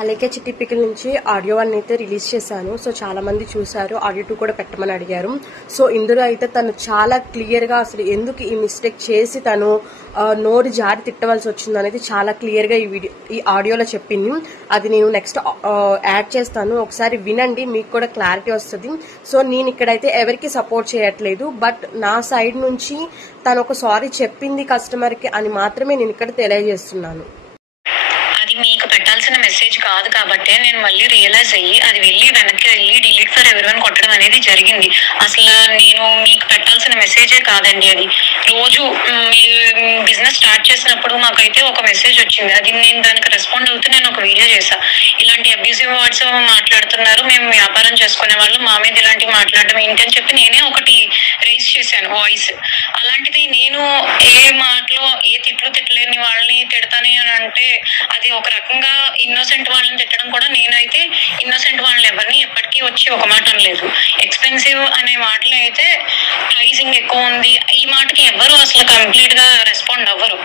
అలాగే చిట్టి పికిల్ నుంచి ఆడియో 1 అయితే రిలీజ్ చేశాను. సో చాలా మంది చూసారు. ఆడియో 2 కూడా పెట్టమని అడిగారు. సో ఇందులో అయితే తను చాలా క్లియర్ గా అసలు ఎందుకు ఈ మిస్టేక్ చేసి తను నోరు జారి తిట్టవలసి వచ్చింది అనేది చాలా క్లియర్ గా ఈ ఆడియోలో చెప్పింది. అది నేను నెక్స్ట్ యాడ్ చేస్తాను, ఒకసారి వినండి, మీకు కూడా క్లారిటీ వస్తుంది. సో నేను ఇక్కడైతే ఎవరికి సపోర్ట్ చేయట్లేదు, బట్ నా సైడ్ నుంచి తను ఒక సారీ చెప్పింది కస్టమర్ కి అని మాత్రమే నేను ఇక్కడ తెలియజేస్తున్నాను. మీకు పెట్టాల్సిన మెసేజ్ కాదు కాబట్టి నేను మళ్ళీ రియలైజ్ అయ్యి అది వెనక్కి వెళ్ళి డిలీట్ ఫర్ ఎవరివన్ కొట్టడం అనేది జరిగింది. అసలు నేను మీకు పెట్టాల్సిన మెసేజే కాదండి. అది రోజు మీ బిజినెస్ స్టార్ట్ చేసినప్పుడు మాకైతే ఒక మెసేజ్ వచ్చింది, అది నేను దానికి రెస్పాండ్ అవుతూ నేను ఒక వీడియో చేశాను. ఇలాంటి అబ్యూసివ్ వర్డ్స్ మాట్లాడుతున్నారు, మేము వ్యాపారం చేసుకునే వాళ్ళు, మా మీద ఇలాంటివి మాట్లాడడం ఏంటి అని చెప్పి నేనే ఒకటి రేస్ చేశాను వాయిస్. అలాంటిది నేను ఏ మాటలో ఏ తిట్టలేని వాళ్ళని తిడతానే అని అంటే అది ఒక రకంగా ఇన్నోసెంట్ వాళ్ళని తిట్టడం కూడా. నేనైతే ఇన్నోసెంట్ వాళ్ళని ఎవరిని ఎప్పటికీ వచ్చి ఒక మాట అనలేదు. ఎక్స్పెన్సివ్ అనే మాటలు అయితే ప్రైజింగ్ ఎక్కువ ఉంది, ఈ మాటకి ఎవరు అసలు కంప్లీట్ గా రెస్పాండ్ అవ్వరు.